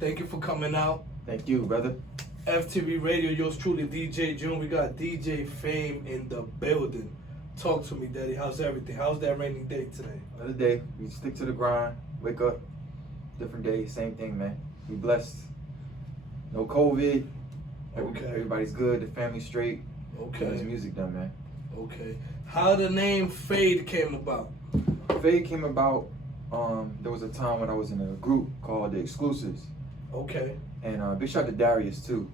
Thank you for coming out. Thank you, brother. FTVRadio, yours truly, DJ June. We got DJ Fame in the building. Talk to me, Daddy. How's everything? How's that rainy day today? Another day. We stick to the grind. Wake up. Different day. Same thing, man. We blessed. No COVID. Okay. Everybody's good. The family's straight. Okay. Getting his music done, man. Okay. How the name Fade came about? Fade came about. There was a time when I was in a group called the Exclusives. Okay. And big shout out to Darius too.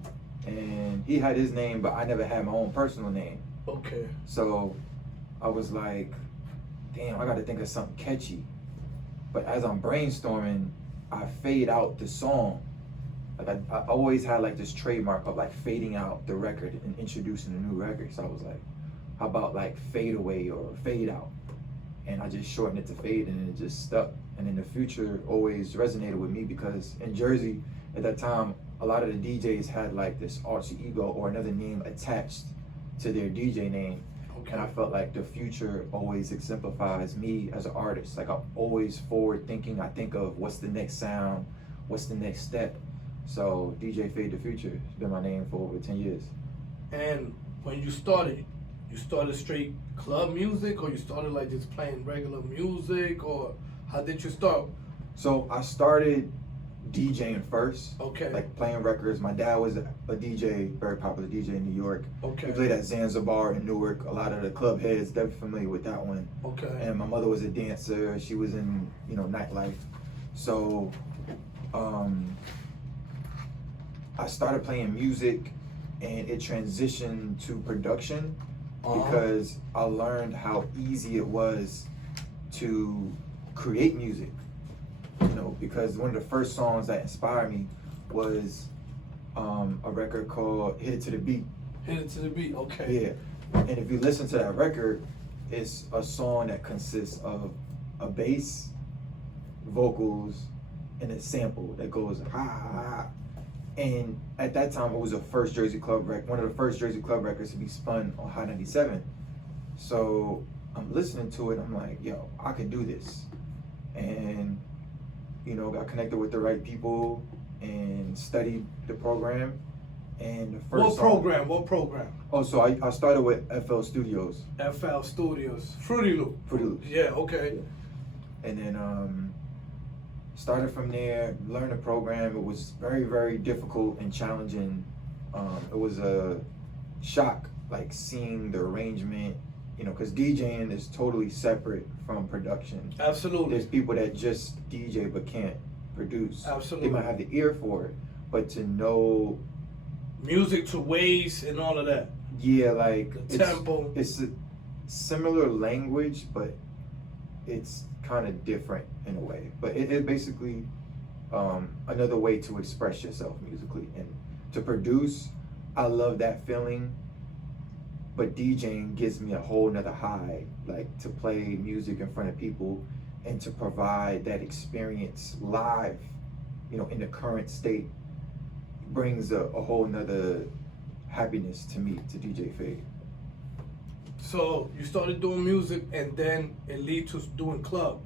And he had his name, but I never had my own personal name. Okay. So I was like, damn, I got to think of something catchy. But as I'm brainstorming, I fade out the song. Like I always had like this trademark of like fading out the record and introducing a new record. So I was like, how about like fade away or fade out? And I just shortened it to Fade, and it just stuck. And in the future always resonated with me because in Jersey at that time, a lot of the DJs had like this alter ego or another name attached to their DJ name. Okay. And I felt like the future always exemplifies me as an artist. Like I'm always forward thinking. I think of what's the next sound, what's the next step. So DJ Fade the Future has been my name for over 10 years. And when you started straight club music, or you started like just playing regular music, or how did you start? So I started DJing first. Okay. Like playing records. My dad was a DJ, very popular DJ in New York. Okay. He played at Zanzibar in Newark. A lot of the club heads, they're familiar with that one. Okay. And my mother was a dancer. She was in, nightlife. So I started playing music, and it transitioned to production because I learned how easy it was to create music. Because one of the first songs that inspired me was a record called Hit It to the Beat. Hit It to the Beat, okay. Yeah. And if you listen to that record, it's a song that consists of a bass, vocals, and a sample that goes ha ha ha. And at that time, it was one of the first Jersey club records to be spun on High 97. So I'm listening to it, I'm like, yo, I could do this. And got connected with the right people and studied the program. And the first What program? Oh, so I started with FL Studios. FL Studios. Fruity Loops. Yeah, okay. And then started from there, learned the program. It was very, very difficult and challenging. It was a shock, like seeing the arrangement, because DJing is totally separate from production. Absolutely. There's people that just DJ but can't produce. Absolutely. They might have the ear for it, but to know music to waves and all of that. Yeah, like the tempo. It's a similar language, but it's kind of different in a way. But it basically another way to express yourself musically. And to produce, I love that feeling. But DJing gives me a whole nother high, like to play music in front of people and to provide that experience live, in the current state, brings a whole nother happiness to me, to DJ Fade. So you started doing music and then it led to doing club.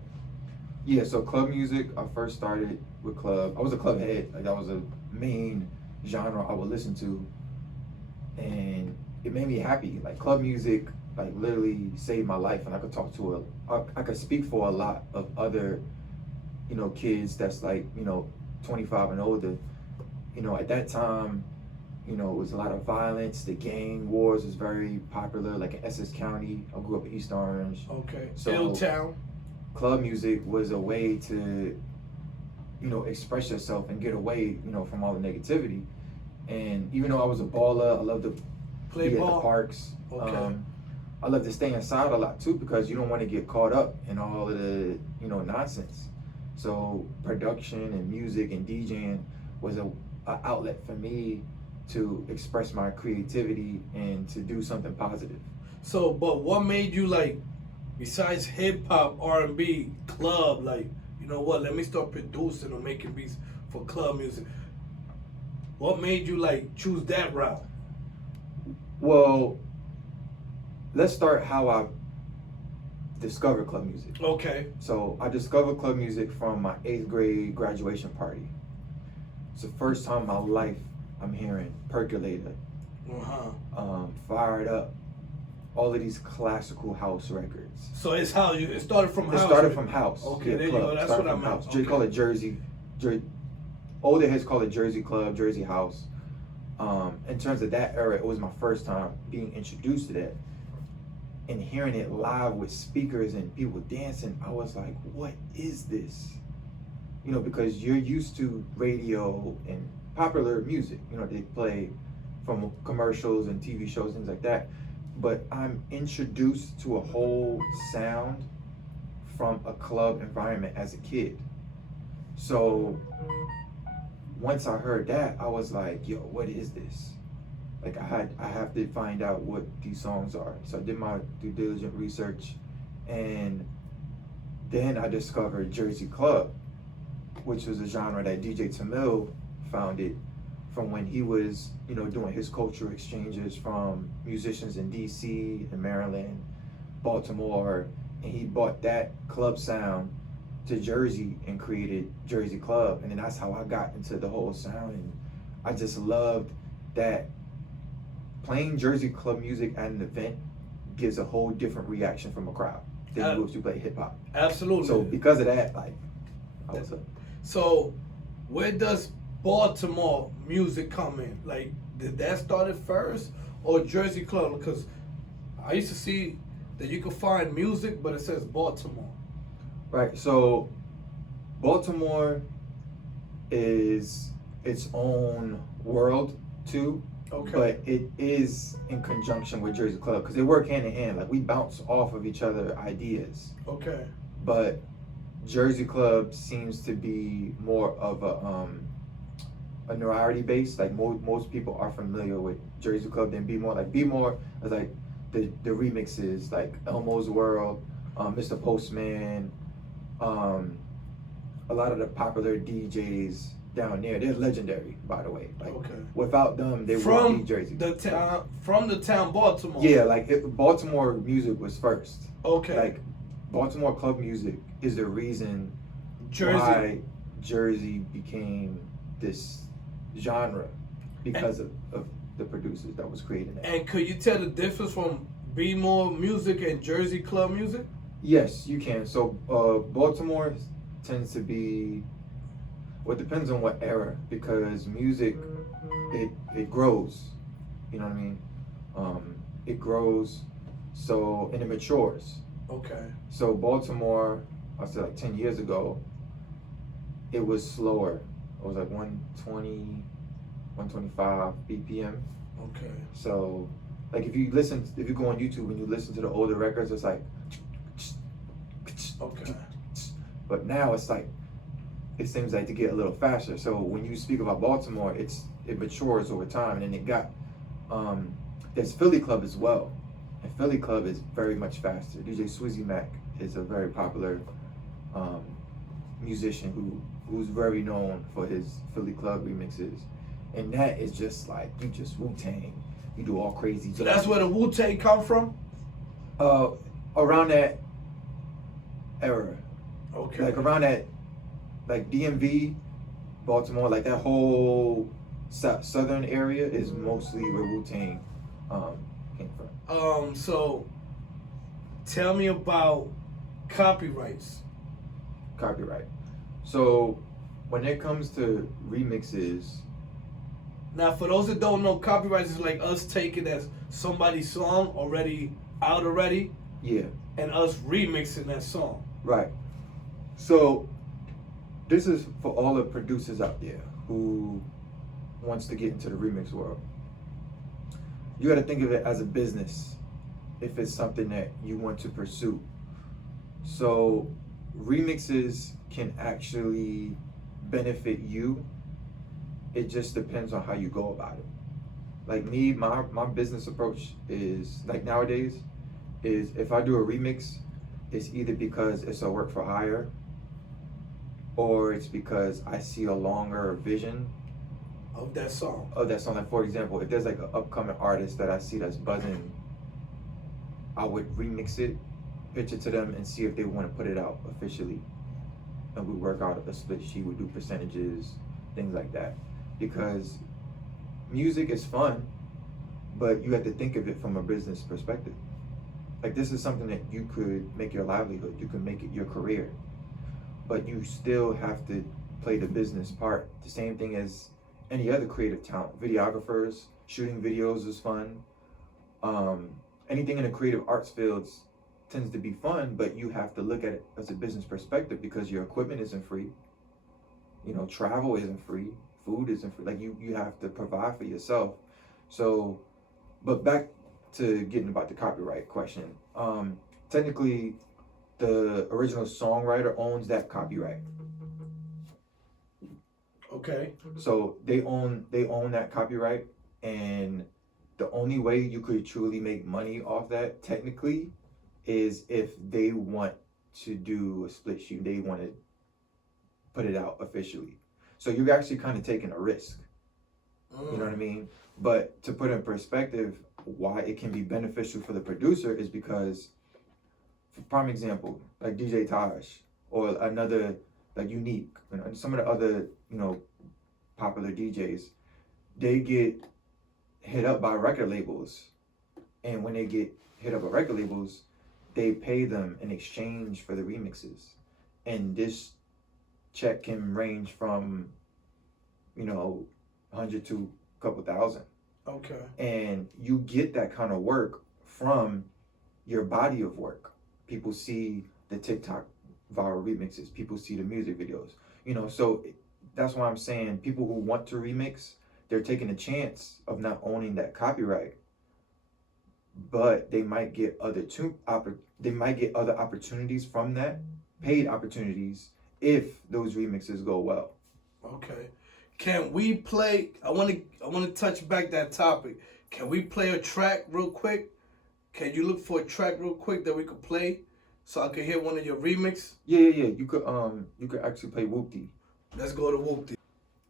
Yeah, so club music, I first started with club. I was a club head, like that was a main genre I would listen to. And it made me happy. Like club music, like literally saved my life, and I could speak for a lot of other, kids that's like, 25 and older. At that time, it was a lot of violence. The gang wars was very popular, like in Essex County. I grew up in East Orange. Okay. So Illtown. Club music was a way to, express yourself and get away, from all the negativity. And even though I was a baller, I loved to play be ball at the parks. Okay. I love to stay inside a lot too because you don't want to get caught up in all of the, nonsense. So production and music and DJing was a outlet for me to express my creativity and to do something positive. So, but what made you like, besides hip hop, R&B, club, like, let me start producing or making beats for club music? What made you like choose that route? Well, let's start how I discovered club music. Okay. So I discovered club music from my 8th grade graduation party. It's the first time in my life I'm hearing Percolator, Fired Up, all of these classical house records. So it's how it started from house. It started from house. Okay, yeah, there club. you go. That's started what I from meant. house. They call it Jersey. Older heads call it Jersey Club, Jersey House. In terms of that era, it was my first time being introduced to that. And hearing it live with speakers and people dancing, I was like, what is this? You know, because you're used to radio and popular music. You know, they play from commercials and TV shows, things like that. But I'm introduced to a whole sound from a club environment as a kid. So once I heard that, I was like, yo, what is this? Like I have to find out what these songs are. So I did my due diligent research, and then I discovered Jersey Club, which was a genre that DJ Tamil founded from when he was, you know, doing his cultural exchanges from musicians in DC and Maryland, Baltimore, and he brought that club sound to Jersey and created Jersey Club. And then that's how I got into the whole sound, and I just loved that playing Jersey Club music at an event gives a whole different reaction from a crowd than you would if you play hip hop. Absolutely. So because of that, like, I was up. So where does Baltimore music come in? Like, did that start at first, or Jersey Club? Because I used to see that you could find music, but it says Baltimore. Right, so Baltimore is its own world too. Okay. But it is in conjunction with Jersey Club because they work hand in hand. Like we bounce off of each other ideas. Okay. But Jersey Club seems to be more of a notoriety base. Like most people are familiar with Jersey Club than B-More. Like B-More is like the remixes, like Elmo's World, Mr. Postman, a lot of the popular DJs down there. They're legendary, by the way. Like, okay. Without them, they wouldn't be Jersey. From the town Baltimore. Yeah, like Baltimore music was first. Okay. Like Baltimore club music is the reason why Jersey became this genre because of the producers that was creating it. And could you tell the difference from B-More music and Jersey Club music? Yes, you can. So Baltimore tends to be, well, it depends on what era, because music, it grows, you know what I mean? It grows, so, and it matures. Okay. So Baltimore, I said like 10 years ago, it was slower. It was like 120, 125 BPM. Okay. So, like if you go on YouTube and you listen to the older records, it's like, okay. But now it's like, it seems like to get a little faster. So when you speak about Baltimore, it matures over time. And then it got, there's Philly Club as well. And Philly Club is very much faster. DJ Swizzy Mac is a very popular musician who's very known for his Philly Club remixes. And that is just like, you just Wu-Tang. You do all crazy. So that's where the Wu-Tang come from? Around that era. Okay. Like around that, like DMV, Baltimore, like that whole southern area is mostly where Wu-Tang came from. So tell me about copyrights. Copyright. So when it comes to remixes, now for those that don't know, copyrights is like us taking as somebody's song already out already, yeah, and us remixing that song. right. So this is for all the producers out there who wants to get into the remix world. You got to think of it as a business if it's something that you want to pursue. So remixes can actually benefit you. It just depends on how you go about it. Like me, my business approach is, like nowadays, is if I do a remix, it's either because it's a work for hire, or it's because I see a longer vision Of that song. Like for example, if there's like an upcoming artist that I see that's buzzing, I would remix it, pitch it to them, and see if they want to put it out officially. And we work out a split sheet, we do percentages, things like that. because music is fun, but you have to think of it from a business perspective. Like, this is something that you could make your livelihood, you can make it your career, but you still have to play the business part. The same thing as any other creative talent. Videographers, shooting videos is fun. Anything in the creative arts fields tends to be fun, but you have to look at it as a business perspective because your equipment isn't free. You know, travel isn't free, food isn't free. Like, you have to provide for yourself. So, but back to getting about the copyright question. Technically, the original songwriter owns that copyright. Okay. So they own that copyright, and the only way you could truly make money off that technically is if they want to do a split shoot. They want to put it out officially. So you're actually kind of taking a risk. You know what I mean? But to put in perspective, why it can be beneficial for the producer is because, for prime example, like DJ Taj or another like Unique, you know, and some of the other, you know, popular DJs, they get hit up by record labels, and when they get hit up by record labels, they pay them in exchange for the remixes, and this check can range from, you know, 100 to a couple thousand. Okay. And you get that kind of work from your body of work. People see the TikTok viral remixes, people see the music videos, you know, so that's why I'm saying people who want to remix, they're taking a chance of not owning that copyright, but they might get other opportunities from that, paid opportunities, if those remixes go well. Okay. Can we play? I want to touch back that topic. Can we play a track real quick? Can you look for a track real quick that we could play, so I could hear one of your remix? Yeah. You could actually play Whoopty. Let's go to Whoopty.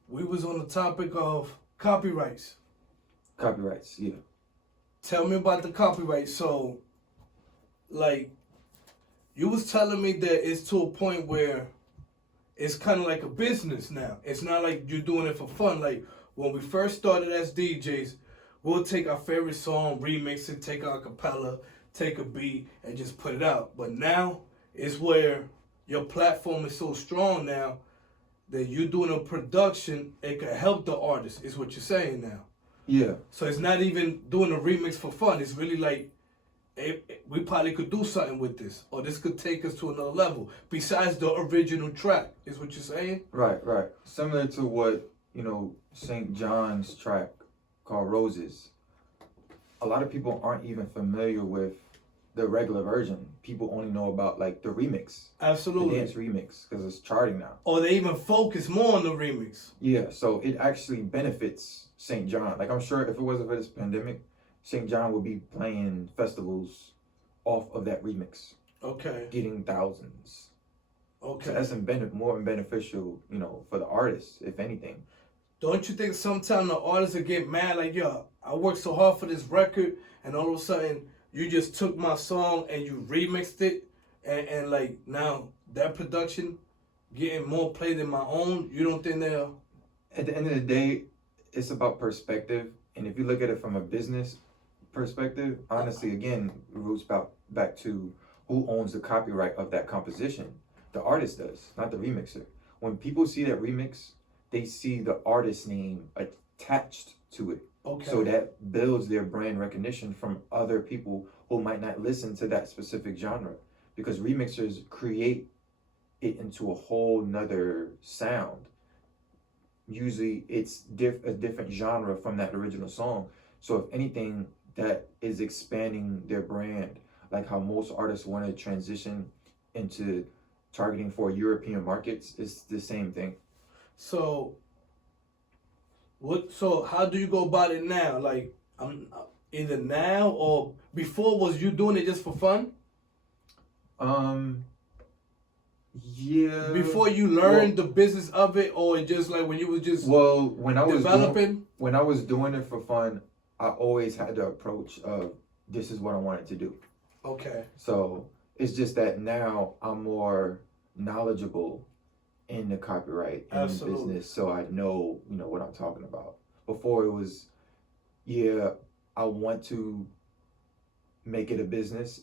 We was on the topic of copyrights. Copyrights, yeah. Tell me about the copyright. So, like, you was telling me that it's to a point where it's kind of like a business now. It's not like you're doing it for fun. Like, when we first started as DJs, we'll take our favorite song, remix it, take our acapella, take a beat, and just put it out. But now, it's where your platform is so strong now that you're doing a production, it could help the artist, is what you're saying now. Yeah. So it's not even doing a remix for fun. It's really like, we probably could do something with this, or this could take us to another level besides the original track, is what you're saying? Right. Similar to what, you know, St. John's track called Roses. A lot of people aren't even familiar with the regular version. People only know about like the remix. Absolutely. The dance remix, because it's charting now. Or they even focus more on the remix. Yeah, so it actually benefits St. John. Like, I'm sure if it wasn't for this pandemic, St. John would be playing festivals off of that remix. Okay. Getting thousands. Okay. So that's more beneficial, you know, for the artists, if anything. Don't you think sometimes the artists will get mad, like, yo, I worked so hard for this record, and all of a sudden, you just took my song and you remixed it, and like, now that production getting more play than my own? You don't think they'll... At the end of the day, it's about perspective. And if you look at it from a business perspective, honestly, again, it roots back to who owns the copyright of that composition. The artist does, not the remixer. When people see that remix, they see the artist's name attached to it. Okay. So that builds their brand recognition from other people who might not listen to that specific genre, because remixers create it into a whole nother sound. Usually it's a different genre from that original song. So if anything, that is expanding their brand, like how most artists want to transition into targeting for European markets. It's the same thing. So how do you go about it now? Like, either now or before, was you doing it just for fun? Yeah. Before you learned the business of it, or just like when you was just when I was developing? When I was doing it for fun, I always had the approach of, this is what I wanted to do. Okay. So it's just that now I'm more knowledgeable in the copyright in the Absolutely. business, so I know, you know, what I'm talking about. Before it was, yeah, I want to make it a business,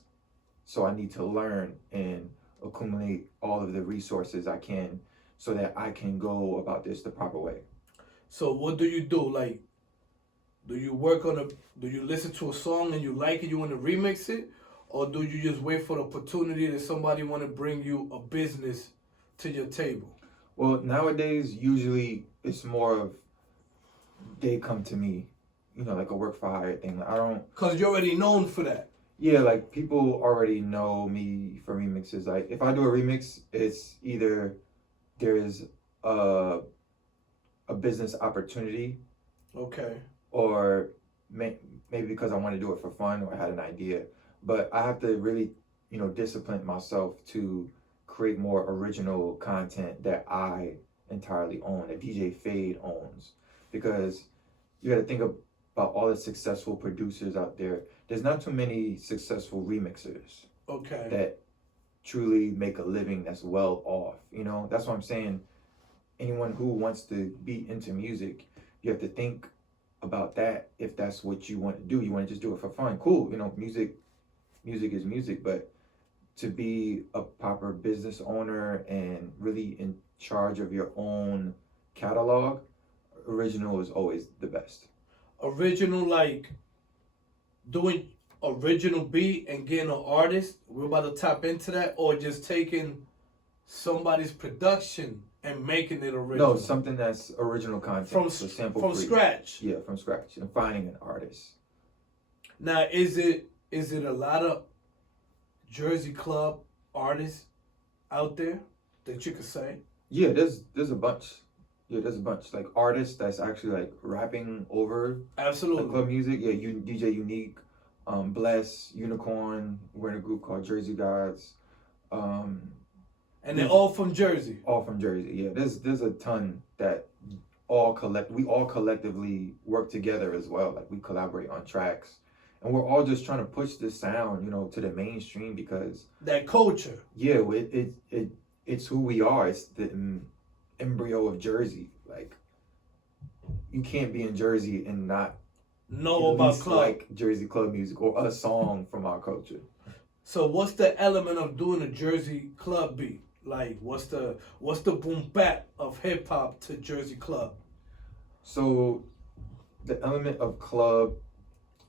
so I need to learn and accumulate all of the resources I can so that I can go about this the proper way. So what do you do? Like, do you work on a? Do you listen to a song and you like it, you want to remix it, or do you just wait for the opportunity that somebody want to bring you a business to your table? Well, nowadays, usually it's more of they come to me, you know, like a work for hire thing. I don't, Cause you're already known for that. yeah, like people already know me for remixes. Like if I do a remix, it's either there's a a business opportunity, Okay. or maybe because I want to do it for fun or I had an idea. But I have to really, you know, discipline myself to create more original content that I entirely own, that DJ Fade owns. Because you got to think about all the successful producers out there. There's not too many successful remixers Okay. that truly make a living that's well off. You know, that's what I'm saying. Anyone who wants to be into music, you have to think about that. If that's what you want to do, you want to just do it for fun, cool. You know, music is music. But to be a proper business owner and really in charge of your own catalog, original is always the best. Original, like doing original beat and getting an artist. We're about to tap into that, or just taking somebody's production and making it original. No, something that's original content, from so sample from free. scratch. Yeah, from scratch, and finding an artist. Now, is it a lot of Jersey club artists out there that you could say? Yeah, there's a bunch. Yeah, there's a bunch, like artists that's actually like rapping over like Absolutely. club music. Yeah, DJ Unique, Bless, Unicorn. We're in a group called Jersey Gods. And they're all from Jersey. All from Jersey. Yeah, there's a ton that we all collectively work together as well. Like we collaborate on tracks, and we're all just trying to push this sound, you know, to the mainstream because That culture. yeah, it's who we are. It's the embryo of Jersey. Like you can't be in Jersey and not Know at about least club. like Jersey club music or a song from our culture. So what's the element of doing a Jersey club beat? Like what's the boom bap of hip hop to Jersey club? So the element of club,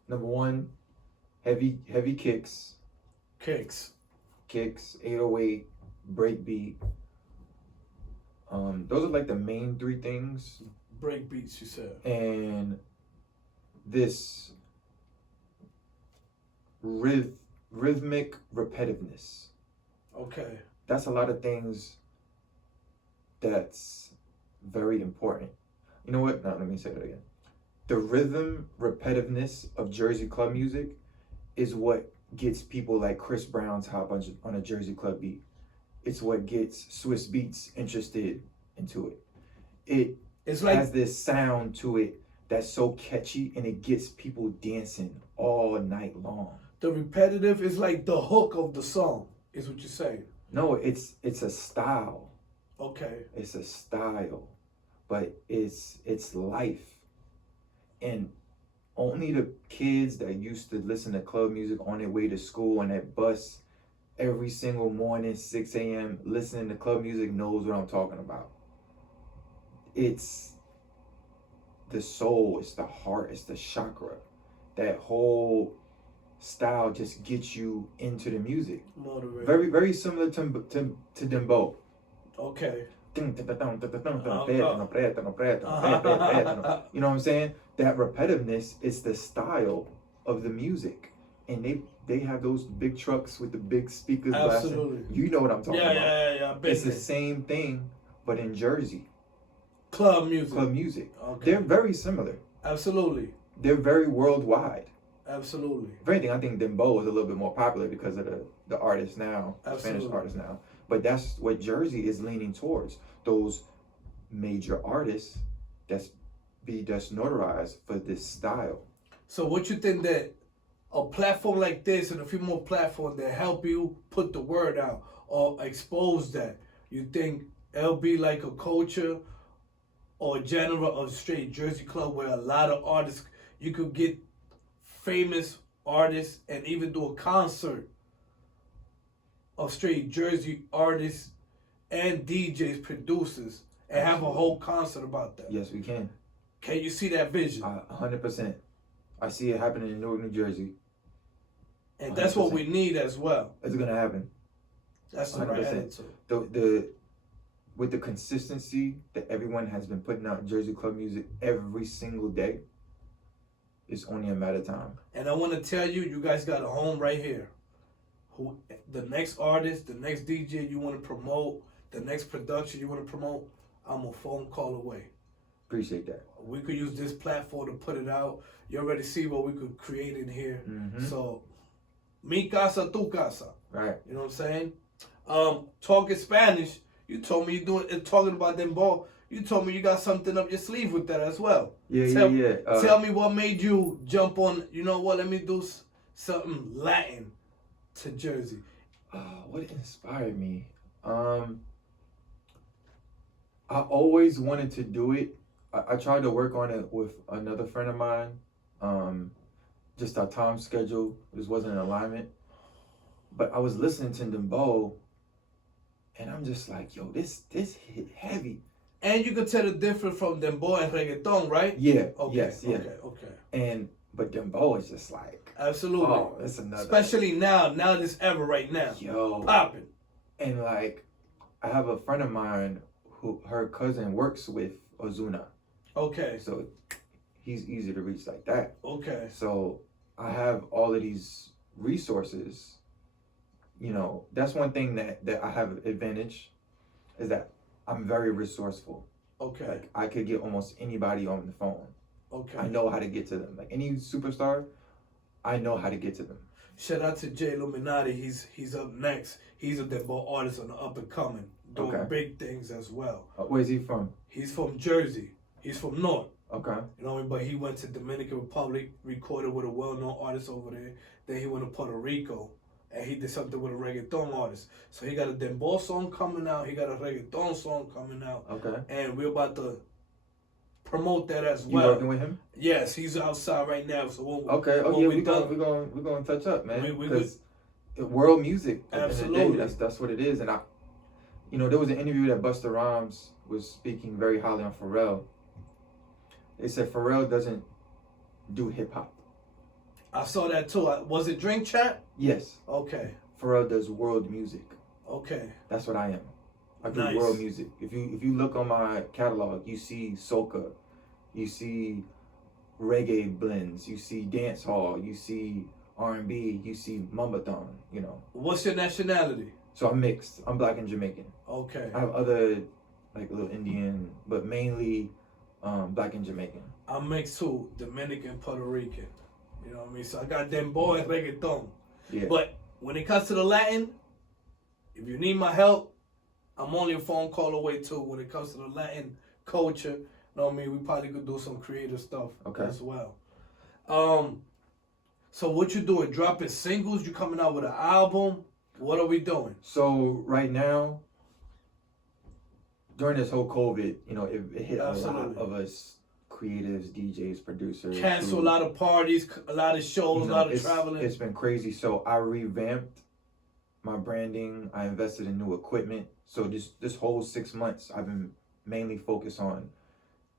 number one, heavy kicks, Kicks. 808, breakbeat. Those are like the main three things. Break beats, you said. And this rhythmic repetitiveness. Okay. That's a lot of things that's very important. You know what? No, let me say that again. The rhythm repetitiveness of Jersey club music is what gets people like Chris Brown's hop on a Jersey club beat. It's what gets Swiss Beats interested into it. It like has this sound to it that's so catchy, and it gets people dancing all night long. The repetitive is like the hook of the song, is what you're saying. No, it's a style. Okay. It's a style, but it's life. And only the kids that used to listen to club music on their way to school on that bus every single morning, 6 a.m., listening to club music knows what I'm talking about. It's the soul, it's the heart, it's the chakra. That whole style just gets you into the music. Motivated. Very, very similar to Dembow. Okay. You know what I'm saying? That repetitiveness is the style of the music. And they have those big trucks with the big speakers Absolutely. blasting. You know what I'm talking about. Yeah. It's the same thing, but in Jersey. Club music. Okay. They're very similar. Absolutely. They're very worldwide. Absolutely. If anything, I think Dembow is a little bit more popular because of the artists now, the Spanish artists now. But that's what Jersey is leaning towards. Those major artists that's notarized for this style. So what you think that a platform like this and a few more platforms that help you put the word out or expose that, you think it'll be like a culture or genre of straight Jersey club where a lot of artists, you could get famous artists and even do a concert of straight Jersey artists and DJs, producers, and have a whole concert about that. Yes, we can. Can you see that vision? 100%. I see it happening in Newark, New Jersey. And that's 100%. what we need as well. It's gonna happen. That's the right 100%. attitude. The with the consistency that everyone has been putting out Jersey club music every single day, it's only a matter of time. And I want to tell you, you guys got a home right here. Who the next artist, the next DJ you want to promote, the next production you want to promote, I'm a phone call away. Appreciate that. We could use this platform to put it out. You already see what we could create in here. Mm-hmm. So, mi casa, tu casa. Right. You know what I'm saying? Talking Spanish, you told me you doing talking about them ball. You told me you got something up your sleeve with that as well. Yeah. Tell me what made you jump on. You know what? Let me do something Latin to Jersey. What inspired me? I always wanted to do it. I tried to work on it with another friend of mine. Just our time schedule just wasn't in alignment. But I was listening to Dembow, and I'm just like, yo, this hit heavy. And you can tell the difference from Dembow and reggaeton, right? Yeah. Okay. Yes. Yeah. Okay. But Dembow is just like, Absolutely. oh, it's another. Especially now this ever right now. Yo. Popping. And like, I have a friend of mine who her cousin works with Ozuna. Okay. So he's easy to reach like that. Okay. So I have all of these resources. You know, that's one thing that I have advantage is that I'm very resourceful. Okay. Like I could get almost anybody on the phone. Okay. I know how to get to them. Like any superstar, I know how to get to them. Shout out to Jay Illuminati. He's up next. He's a Dembow artist on the up and coming, doing big things as well. Where's he from? He's from Jersey. He's from North. Okay. You know what I mean? But he went to Dominican Republic, recorded with a well-known artist over there. Then he went to Puerto Rico, and he did something with a reggaeton artist. So he got a Dembow song coming out. He got a reggaeton song coming out. Okay. And we're about to promote that as You well. working with him? Yes, he's outside right now. So we're gonna touch up, man. Because world music. Absolutely. That's what it is. And there was an interview that Busta Rhymes was speaking very highly on Pharrell. They said Pharrell doesn't do hip hop. I saw that too. Was it Drink Chat? Yes. Okay. Pharrell does world music. Okay. That's what I am. I do Nice. world music. If you look on my catalog, you see soca, you see reggae blends, you see dance hall, you see R&B, you see mumbathon. You know. What's your nationality? So I'm mixed. I'm black and Jamaican. Okay. I have other like a little Indian, but mainly black and Jamaican. I'm mixed too, Dominican, Puerto Rican. You know what I mean? So I got Dembow and reggaeton. Yeah. But when it comes to the Latin, if you need my help, I'm only a phone call away too. When it comes to the Latin culture, you know what I mean? We probably could do some creative stuff as well. So what you doing? Dropping singles? You coming out with an album? What are we doing? So right now, during this whole COVID, it hit Absolutely. A lot of us creatives, DJs, producers. Cancel a lot of parties, a lot of shows, a lot of traveling. It's been crazy. So I revamped my branding. I invested in new equipment. So this whole 6 months, I've been mainly focused on,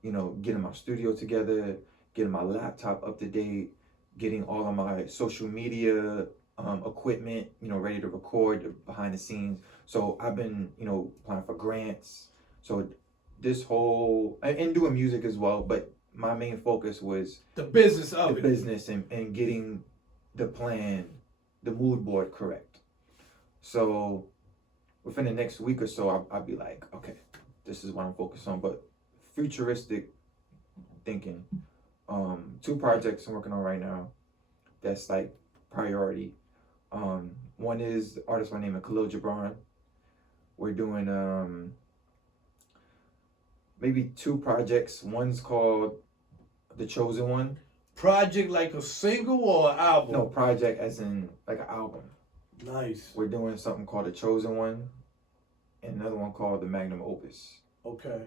getting my studio together, getting my laptop up to date, getting all of my social media equipment, ready to record behind the scenes. So I've been, applying for grants. So this whole, and doing music as well, but my main focus was the business of it. Business and getting the plan, the mood board correct. So within the next week or so, I'll be like, okay, this is what I'm focused on. But futuristic thinking, 2 projects I'm working on right now that's like priority. One is the artist by the name of Khalil Gibran. We're doing maybe 2 projects. One's called The Chosen One. Project like a single or an album? No, project as in like an album. Nice. We're doing something called The Chosen One. and another one called the Magnum Opus. Okay.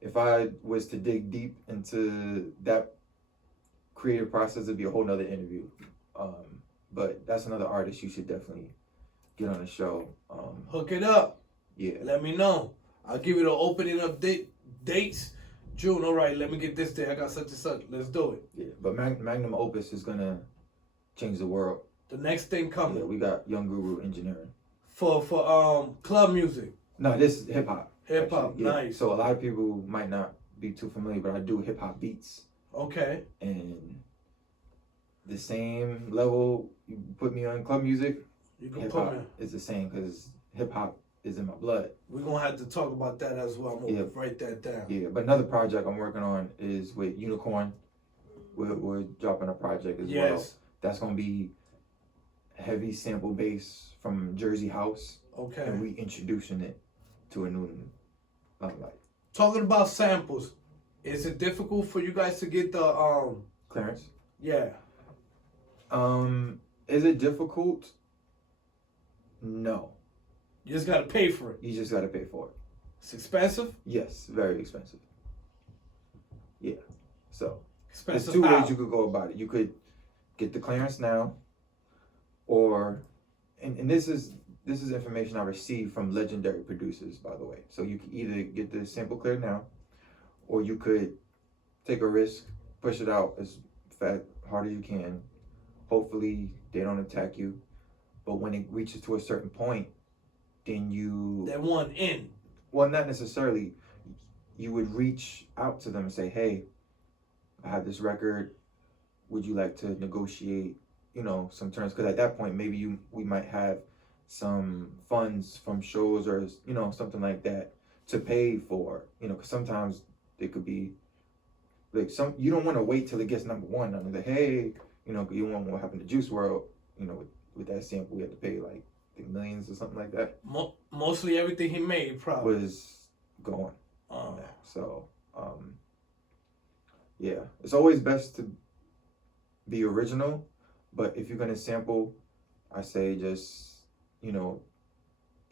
If I was to dig deep into that creative process, it'd be a whole nother interview. But that's another artist you should definitely get on the show. Hook it up. Yeah. Let me know. I'll give you the opening of dates. June, all right, let me get this day. I got such and such. Let's do it. Yeah, but Magnum Opus is gonna change the world. The next thing coming. Yeah, we got Young Guru Engineering. For club music. No, this is hip hop. Hip hop, yeah. nice. So a lot of people might not be too familiar, but I do hip hop beats. Okay. And the same level you put me on club music, You can hip put hop me. is the same because hip hop is in my blood. We're gonna have to talk about that as well. I'm gonna write that down. Yeah, but another project I'm working on is with Unicorn. We're dropping a project as well. That's gonna be heavy sample bass from Jersey House. Okay. And we introducing it to a new light. Talking about samples, is it difficult for you guys to get the clearance? Yeah. Is it difficult? No. You just gotta pay for it. You just gotta pay for it. It's expensive? Yes, very expensive. Yeah. So expensive. There's two ways you could go about it. You could get the clearance now, or and this is information I received from legendary producers, by the way. So you can either get the sample cleared now, or you could take a risk, push it out as hard as you can. Hopefully they don't attack you. But when it reaches to a certain point, then they want in. Well, not necessarily. You would reach out to them and say, hey, I have this record. Would you like to negotiate, some terms? Because at that point, maybe we might have some funds from shows or, something like that to pay for, because sometimes it could be like you don't want to wait till it gets number one. I mean, like, hey, you want what happened to Juice WRLD, with that sample, we had to pay like I think millions or something like that. Mostly everything he made probably was gone. So, yeah, it's always best to be original, but if you're gonna sample, I say just,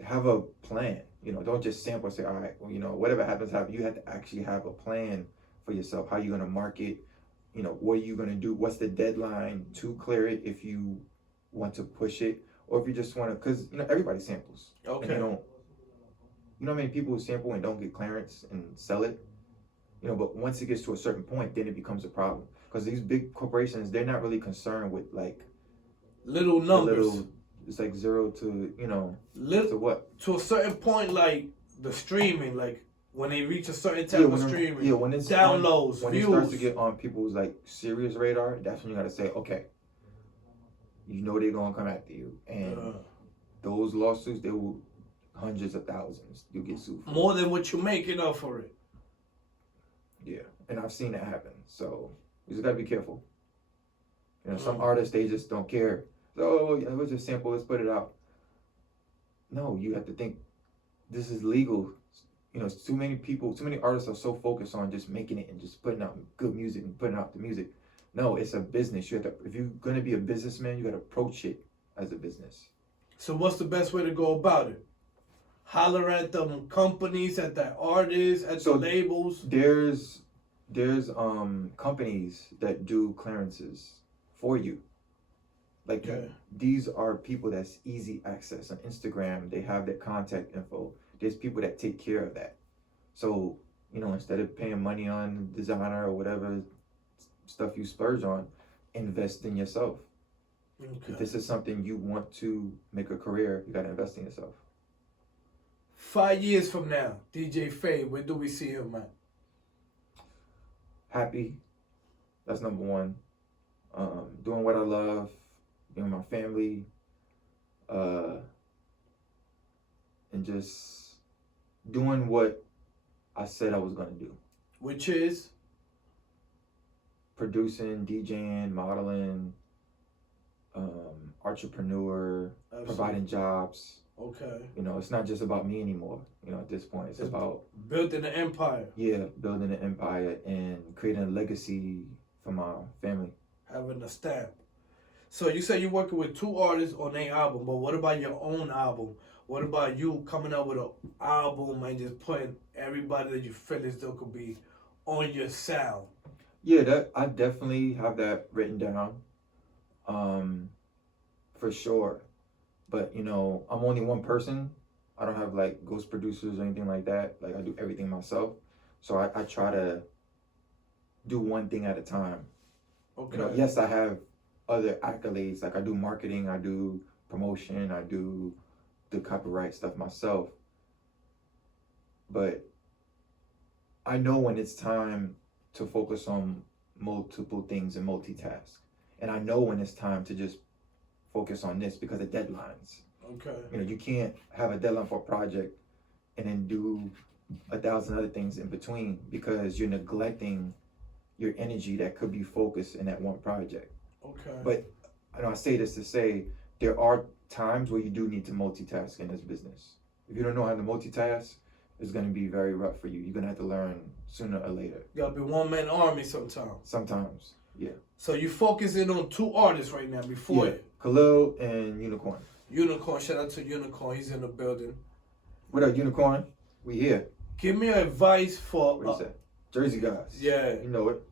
have a plan. Don't just sample and say, all right, well, whatever happens. You have to actually have a plan for yourself. How you're gonna market, what are you gonna do? What's the deadline to clear it if you want to push it, or if you just want to, because everybody samples. Okay. And they don't. How many people who sample and don't get clearance and sell it? But once it gets to a certain point, then it becomes a problem. Because these big corporations, they're not really concerned with like little numbers. It's like 0 to to what? To a certain point, like the streaming, like when they reach a certain type of streaming, when it's downloads, when views. It starts to get on people's like serious radar, that's when you gotta say, okay, they're gonna come after you, and those lawsuits, they will hundreds of thousands. You'll get sued for more than what you're making up for it. Yeah, and I've seen that happen. So you just gotta be careful. Some artists, they just don't care. So it was just sample. Let's put it out. No, you have to think. This is legal. Too many artists are so focused on just making it and just putting out good music and putting out the music. No, it's a business. You have to. If you're gonna be a businessman, you gotta approach it as a business. So what's the best way to go about it? Holler at them companies, at the artists, at the labels. There's companies that do clearances for you. Like these are people that's easy access on Instagram. They have their contact info. There's people that take care of that. So, instead of paying money on designer or whatever stuff you splurge on, invest in yourself. Okay. If this is something you want to make a career, you gotta invest in yourself. 5 years from now, DJ Faye, where do we see him at? Happy. That's number one. Doing what I love. My family, and just doing what I said I was gonna do. Which is? Producing, DJing, modeling, entrepreneur, providing jobs. Okay. It's not just about me anymore, at this point. It's about building an empire. Yeah, building an empire and creating a legacy for my family. Having a stamp. So you said you're working with 2 artists on their album, but what about your own album? What about you coming out with an album and just putting everybody that you feel as though could be on your sound? Yeah, that I definitely have that written down, for sure. But I'm only one person. I don't have like ghost producers or anything like that. Like I do everything myself. So I try to do one thing at a time. Okay. Yes, I have other accolades. Like I do marketing, I do promotion, I do the copyright stuff myself. But I know when it's time to focus on multiple things and multitask. And I know when it's time to just focus on this because of deadlines. Okay. You can't have a deadline for a project and then do 1,000 other things in between because you're neglecting your energy that could be focused in that one project. Okay. But I say this to say there are times where you do need to multitask in this business. If you don't know how to multitask, it's going to be very rough for you. You're going to have to learn sooner or later. You gotta be one-man army sometimes. Sometimes, yeah. So you focusing on two artists right now before it. Khalil and Unicorn. Unicorn, shout out to Unicorn. He's in the building. What up, Unicorn? We here. Give me advice for... What is that? Jersey guys. Yeah. You know it.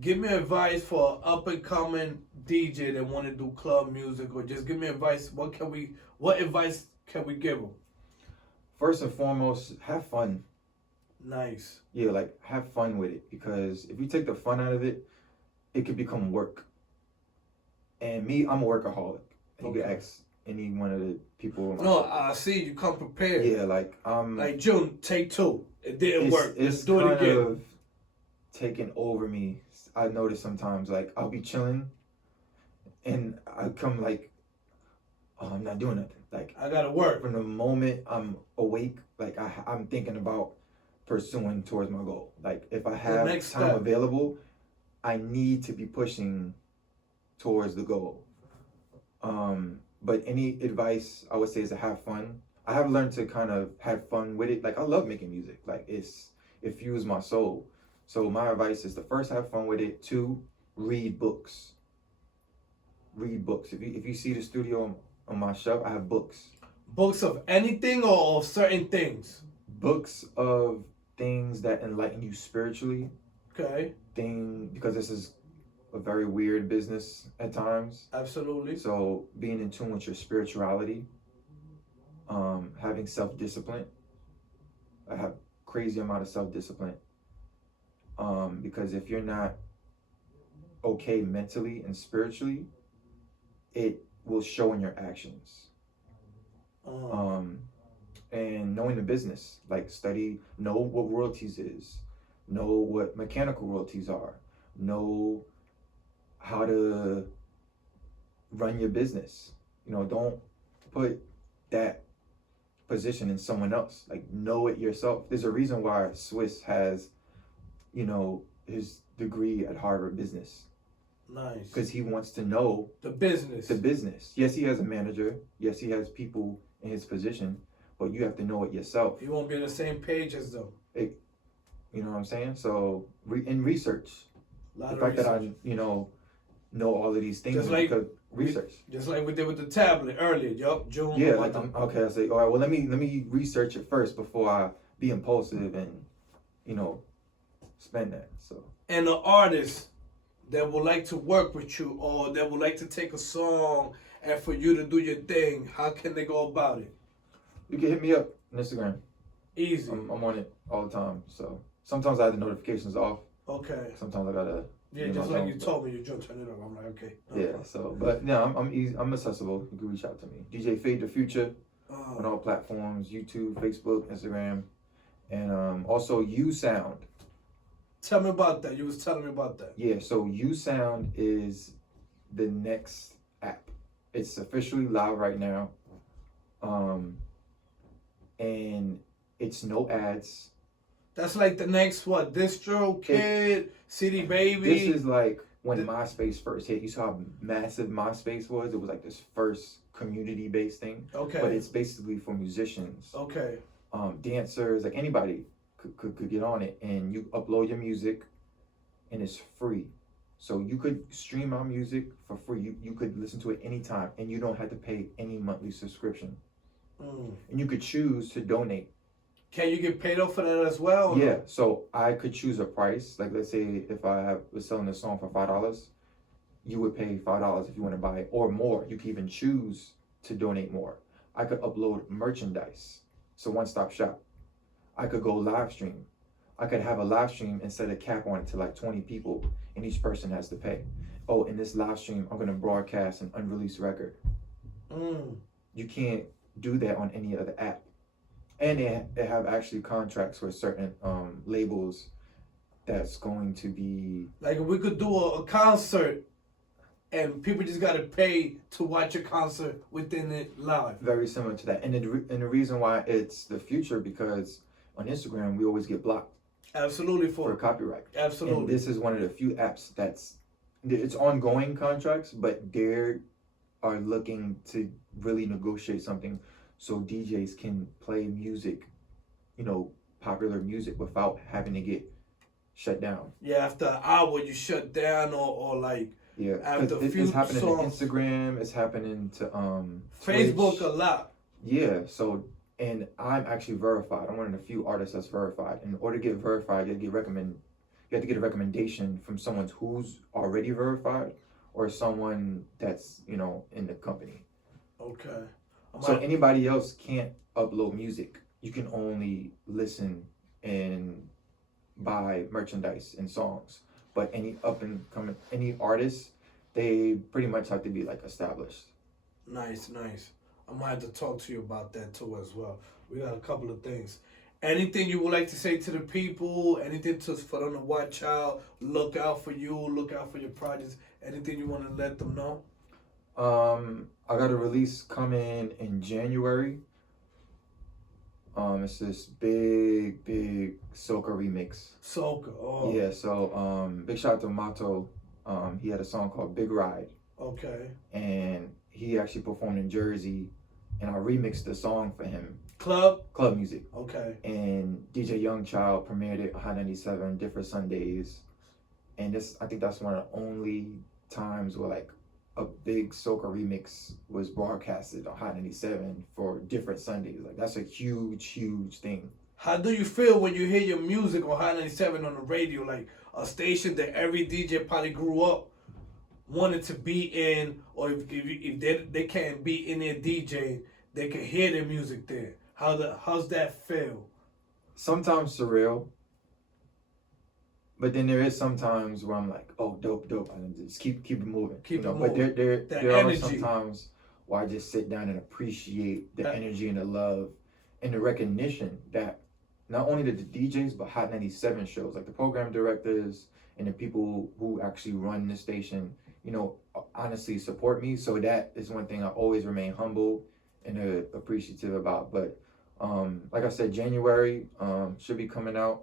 Give me advice for up-and-coming DJ that want to do club music, or just give me advice. What advice can we give them? First and foremost, have fun. Nice. Yeah, like have fun with it, because if you take the fun out of it, it could become work. And me, I'm a workaholic. And you can ask any one of the people. No, I see you come prepared. Yeah, like like June, take two. It didn't work. Let's do it again. It's kind of taking over me. I notice sometimes, like I'll be chilling, and I come like, oh, I'm not doing nothing. Like I gotta work. From the moment I'm awake, like I'm thinking about pursuing towards my goal. Like if I have time available, I need to be pushing towards the goal. But any advice I would say is to have fun. I have learned to kind of have fun with it. Like I love making music. Like it fuels my soul. So my advice is to first have fun with it. 2, read books. Read books. If you see the studio on my shelf, I have books. Books of anything or of certain things? Books of things that enlighten you spiritually. Okay. Because this is a very weird business at times. Absolutely. So being in tune with your spirituality, having self-discipline. I have crazy amount of self-discipline. Because if you're not okay mentally and spiritually, it will show in your actions. And knowing the business, like know what royalties is, know what mechanical royalties are, know how to run your business. Don't put that position in someone else. Like know it yourself. There's a reason why Swiss has, his degree at Harvard Business. Nice. Because he wants to know the business. Yes, he has a manager. Yes, he has people in his position, but you have to know it yourself. You won't be on the same page as them. You know what I'm saying? So in research, the fact that I know all of these things just like research. Just like we did with the tablet earlier. Yup, June. Yeah, like okay. I say, all right. Well, let me research it first before I be impulsive and spend that. So. And the artist that would like to work with you, or that would like to take a song and for you to do your thing, how can they go about it? You can hit me up on Instagram. Easy. I'm on it all the time. So sometimes I have the notifications off. Okay. Sometimes I gotta. Yeah, just like you told me, you just turn it off. I'm like, okay. Yeah. So, but yeah, I'm easy. I'm accessible. You can reach out to me. DJ Fade the Future on all platforms: YouTube, Facebook, Instagram, and also USound. Tell me about that. You was telling me about that. Yeah. So USound is the next app. It's officially live right now. And it's no ads. That's like the next DistroKid, CD Baby. This is like when MySpace first hit. You saw how massive MySpace was. It was like this first community-based thing. Okay. But it's basically for musicians. Okay. Dancers, like anybody could get on it, and you upload your music, and it's free. So you could stream our music for free. You could listen to it anytime, and you don't have to pay any monthly subscription. and you could choose to donate. Can you get paid off for that as well? Yeah, so I could choose a price. Like, let's say if was selling a song for $5, you would pay $5 if you want to buy it, or more. You can even choose to donate more. I could upload merchandise, so one-stop shop. I could go live stream. I could have a live stream and set a cap on it to like 20 people, and each person has to pay. Oh, in this live stream, I'm gonna broadcast an unreleased record. You can't do that on any other app. And they have actually contracts with certain labels that's going to be... Like, if we could do a concert and people just got to pay to watch a concert within it live. Very similar to that. And the reason why it's the future, because on Instagram, we always get blocked. Absolutely. For copyright. Absolutely. And this is one of the few apps it's ongoing contracts, but they are looking to really negotiate something so DJs can play music, popular music, without having to get shut down. Yeah, after an hour you shut down, or like, yeah, after a few it's happening songs. to Instagram, it's happening to Facebook Twitch. a lot. Yeah, so, and I'm actually verified. I'm one of the few artists that's verified. In order to get verified, you have to get a recommendation from someone who's already verified, or someone that's, in the company. Okay. So anybody else can't upload music. You can only listen and buy merchandise and songs. But any any artists, they pretty much have to be like established. Nice. I might have to talk to you about that too as well. We got a couple of things. Anything you would like to say to the people? Anything for them to watch out, look out for you, look out for your projects? Anything you want to let them know? I got a release coming in January. It's this big soca remix. Soca, oh. Yeah, so big shout out to Mato. He had a song called Big Ride. Okay. And he actually performed in Jersey, and I remixed the song for him. Club music. Okay. And DJ Youngchild premiered it Hot 97 different Sundays. And I think that's one of the only times where like a big soca remix was broadcasted on Hot 97 for different Sundays. Like, that's a huge thing. How do you feel when you hear your music on Hot 97 on the radio? Like, a station that every DJ probably grew up wanted to be in, or if they can't be in their DJ, they can hear their music there. How's that feel? Sometimes surreal. But then there is sometimes where I'm like, oh, dope, and just keep it moving. Keep it moving. But there are energy. Sometimes where I just sit down and appreciate the energy and the love and the recognition that not only the DJs, but Hot 97 shows, like the program directors and the people who actually run the station, honestly support me. So that is one thing I always remain humble and appreciative about. But like I said, January should be coming out.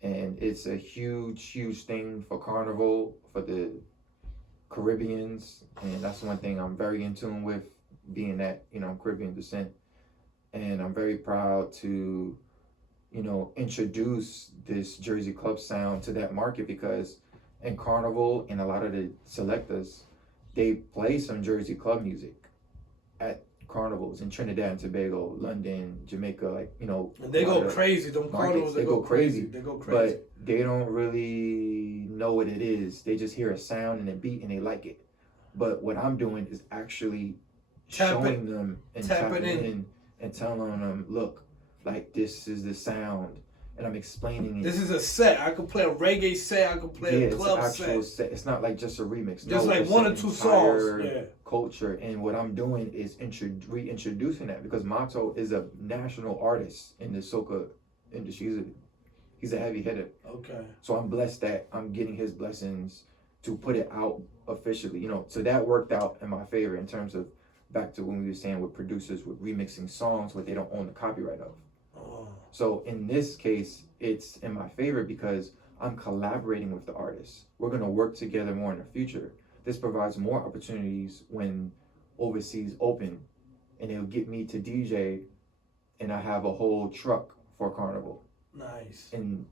And it's a huge thing for Carnival, for the Caribbeans. And that's one thing I'm very in tune with, being that, I'm Caribbean descent. And I'm very proud to, introduce this Jersey club sound to that market, because in Carnival and a lot of the selectors, they play some Jersey club music at carnivals in Trinidad and Tobago, London, Jamaica, And they go crazy. Them carnivals, they go crazy. But they don't really know what it is. They just hear a sound and a beat and they like it. But what I'm doing is actually showing them and tapping in and telling them, look, like, this is the sound. And I'm explaining it. This is a set. I could play a reggae set. I could play a club it's an actual set. It's not like just a remix. Just like one or two songs. Yeah. Culture. And what I'm doing is reintroducing that, because Mato is a national artist in the soca industry. He's a heavy hitter. Okay. So I'm blessed that I'm getting his blessings to put it out officially. So that worked out in my favor in terms of, back to when we were saying with producers with remixing songs what they don't own the copyright of. So in this case, it's in my favor because I'm collaborating with the artists. We're going to work together more in the future. This provides more opportunities when overseas open, and it'll get me to DJ, and I have a whole truck for Carnival. Nice. And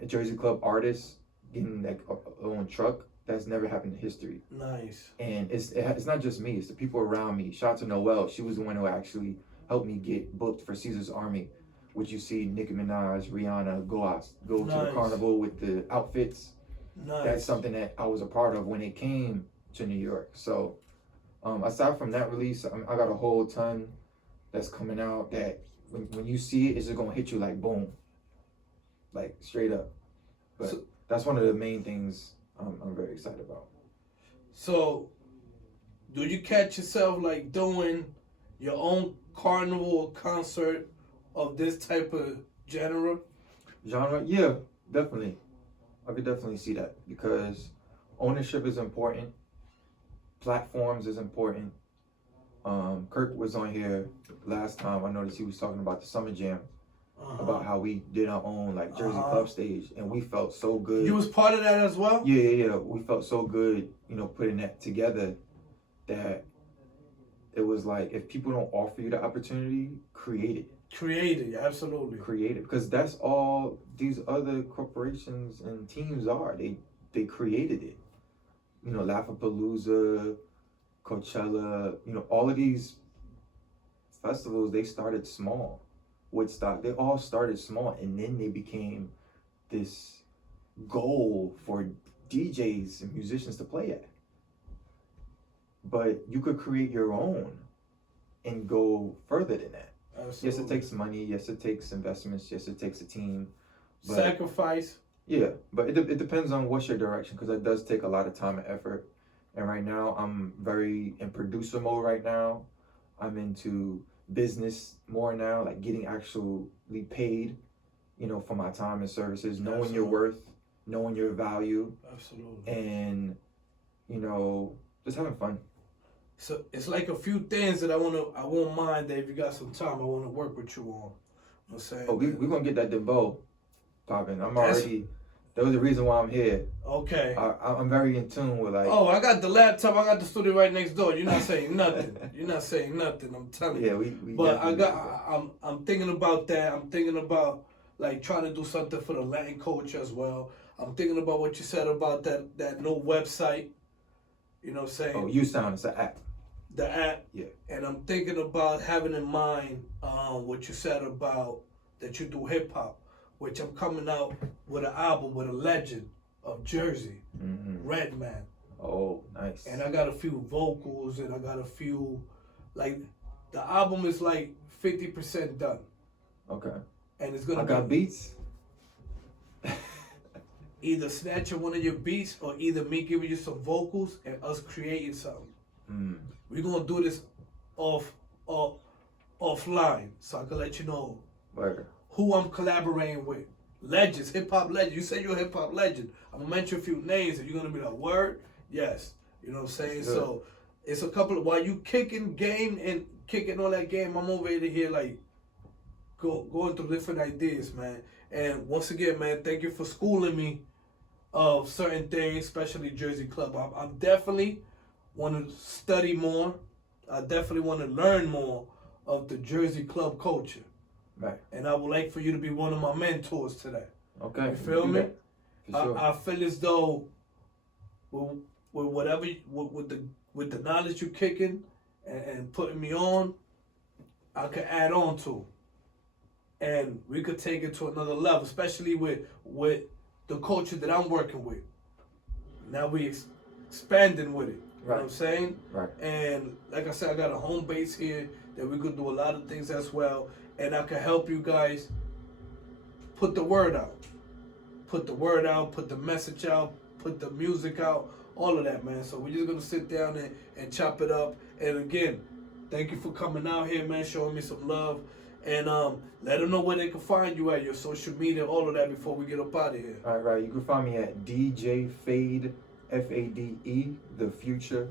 a Jersey Club artist getting like a own truck, that's never happened in history. Nice. And it's not just me, it's the people around me. Shout out to Noelle. She was the one who actually helped me get booked for Caesar's Army, which you see Nicki Minaj, Rihanna go to the carnival with the outfits. Nice. That's something that I was a part of when it came to New York. So aside from that release, I got a whole ton that's coming out that when you see it, it's just gonna hit you like boom, like straight up. But so, that's one of the main things I'm very excited about. So, do you catch yourself like doing your own carnival or concert of this type of genre? Yeah, definitely. I could definitely see that because ownership is important. Platforms is important. Kirk was on here last time. I noticed he was talking about the Summer Jam, about how we did our own like Jersey Club stage, and we felt so good. You was part of that as well? Yeah. We felt so good, putting that together, that it was like, if people don't offer you the opportunity, create it. Create it, absolutely. Create it, because that's all these other corporations and teams are. They created it. Lollapalooza, Coachella, all of these festivals, they started small. Woodstock, they all started small, and then they became this goal for DJs and musicians to play at. But you could create your own and go further than that. Absolutely. Yes, it takes money. Yes, it takes investments. Yes, it takes a team. But, sacrifice. Yeah, but it depends on what's your direction, because it does take a lot of time and effort. And right now, I'm very in producer mode right now. I'm into business more now, like getting actually paid, for my time and services, knowing Absolutely. Your worth, knowing your value. Absolutely. And, just having fun. So it's like a few things that I won't mind that if you got some time, I want to work with you on. You know what I'm saying? Oh, we're going to get that Dembow popping. That was the reason why I'm here. Okay. I'm very in tune with like. Oh, I got the laptop. I got the studio right next door. You're not saying nothing. You're not saying nothing. I'm telling you. Yeah, we. But I'm thinking about that. I'm thinking about like trying to do something for the Latin culture as well. I'm thinking about what you said about that new website. You know what I'm saying? Oh, YouSound, it's an app. The app. Yeah. And I'm thinking about having in mind what you said about that you do hip hop, which I'm coming out with an album with a legend of Jersey, Redman. Oh, nice. And I got a few vocals, and I got a few, like, the album is like 50% done. Okay. And it's gonna. I got beats. Either snatching one of your beats, or either me giving you some vocals and us creating something. We're gonna do this offline, so I can let you know. Word. Who I'm collaborating with. Legends, hip-hop legends. You said you're a hip-hop legend. I'm going to mention a few names, and you're going to be like, word? Yes. You know what I'm saying? Good. So, it's a couple of, while you kicking game and kicking all that game, I'm over here, like, going through different ideas, man. And once again, man, thank you for schooling me of certain things, especially Jersey Club. I definitely want to study more. I definitely want to learn more of the Jersey Club culture. Right. And I would like for you to be one of my mentors today. Okay. You feel me? Sure. I feel as though with whatever with the knowledge you're kicking and putting me on, I could add on to. And we could take it to another level, especially with the culture that I'm working with. Now we expanding with it. You know what I'm saying? Right. And like I said, I got a home base here that we could do a lot of things as well. And I can help you guys put the word out. Put the word out, put the message out, put the music out, all of that, man. So we're just going to sit down and chop it up. And again, thank you for coming out here, man, showing me some love. And let them know where they can find you at, your social media, all of that before we get up out of here. All right. You can find me at DJ Fade, Fade, The Future,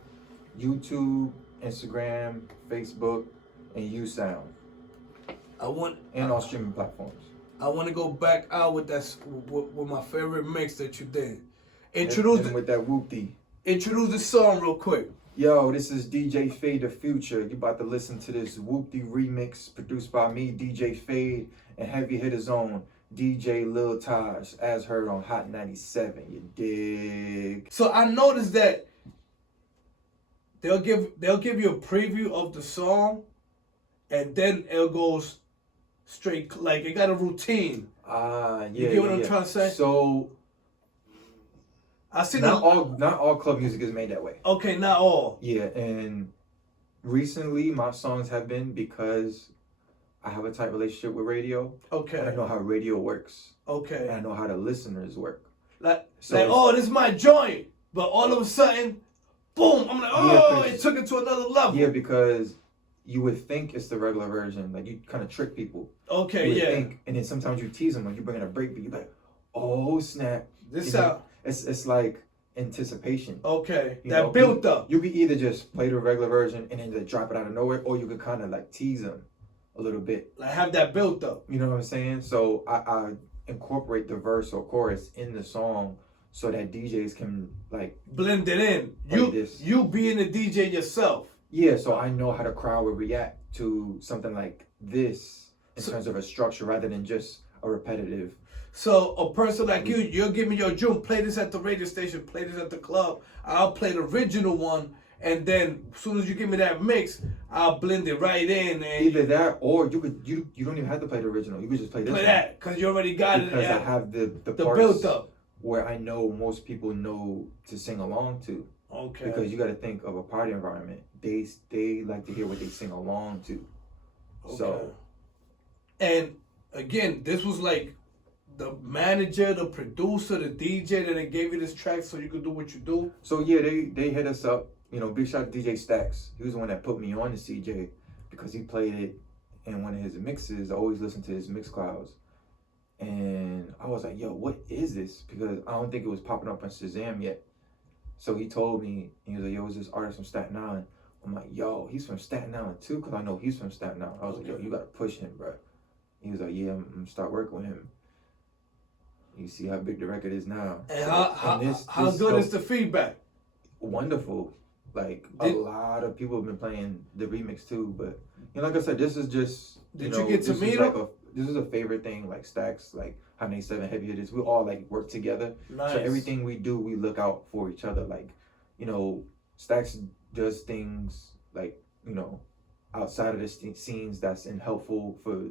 YouTube, Instagram, Facebook, and YouSound. And all streaming platforms. I want to go back out with with my favorite mix that you did. And with that whoopty. Introduce the song real quick. Yo, this is DJ Fade The Future. You about to listen to this whoopty remix produced by me, DJ Fade, and heavy hitters on DJ Lil Taj, as heard on Hot 97. You dig? So I noticed that they'll give you a preview of the song. and then it goes straight, like it got a routine. Yeah. You get what I'm trying to say? So I see not all club music is made that way. Okay, not all. Yeah, and recently my songs have been because I have a tight relationship with radio. Okay. And I know how radio works. Okay. And I know how the listeners work. Like, oh, this is my joint. But all of a sudden, boom, I'm like, oh, it took it to another level. Yeah, because you would think it's the regular version. Like, you kind of trick people. Okay, you yeah. Think, and then sometimes you tease them when you bring in a breakbeat. You're like, oh, snap. This out. It's like anticipation. Okay, that built up. You could either just play the regular version and then just drop it out of nowhere, or you could kind of like tease them a little bit. Like have that built up. You know what I'm saying? So I incorporate the verse or chorus in the song so that DJs can like blend it in. You being a DJ yourself. Yeah, so I know how the crowd would react to something like this in terms of a structure rather than just a repetitive. So a person like you, you'll give me your June, play this at the radio station, play this at the club. I'll play the original one, and then as soon as you give me that mix, I'll blend it right in. And either that, or you don't even have to play the original. You could just play this. Play that because you already got it. Because I have the parts build up where I know most people know to sing along to. Okay. Because you got to think of a party environment. They like to hear what they sing along to. Okay. So. And again, this was like the manager, the producer, the DJ that they gave you this track so you could do what you do. So yeah, they hit us up. You know, big shout out to DJ Stacks. He was the one that put me on the CJ because he played it in one of his mixes. I always listen to his mix clouds. And I was like, yo, what is this? Because I don't think it was popping up on Shazam yet. So he told me, he was like, yo, it's this artist from Staten Island. I'm like, yo, he's from Staten Island too? Because I know he's from Staten Island. I was like, yo, you got to push him, bro. He was like, yeah, I'm going to start working with him. You see how big the record is now. And how good is the feedback? Wonderful. Like, a lot of people have been playing the remix too. But, you know, like I said, this is just, you get to meet him? This is a favorite thing, like Stacks, like how many 7 heavy hitters. We all like work together. Nice. So everything we do, we look out for each other. Like, you know, Stacks does things like, you know, outside of the scenes that's helpful for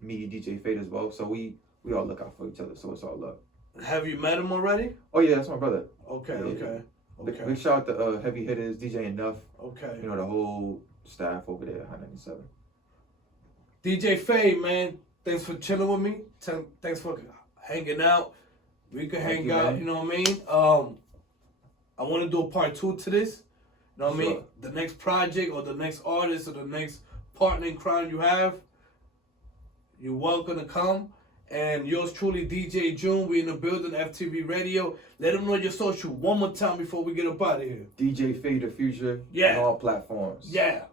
me, DJ Fade as well. So we all look out for each other. So it's all love. Have you met him already? Oh yeah, that's my brother. Okay, yeah. Okay. Big shout out to Heavy Hitters, DJ Enough. Okay. You know, the whole staff over there at High 97. DJ Fade, man. Thanks for chilling with me. Thanks for hanging out. We could hang out, man. You know what I mean? I want to do a part 2 to this. You know what I mean? The next project or the next artist or the next partner in crime you have, you're welcome to come. And yours truly, DJ June. We in the building, FTV Radio. Let them know your social one more time before we get up out of here. DJ Fade the Future on all platforms. Yeah.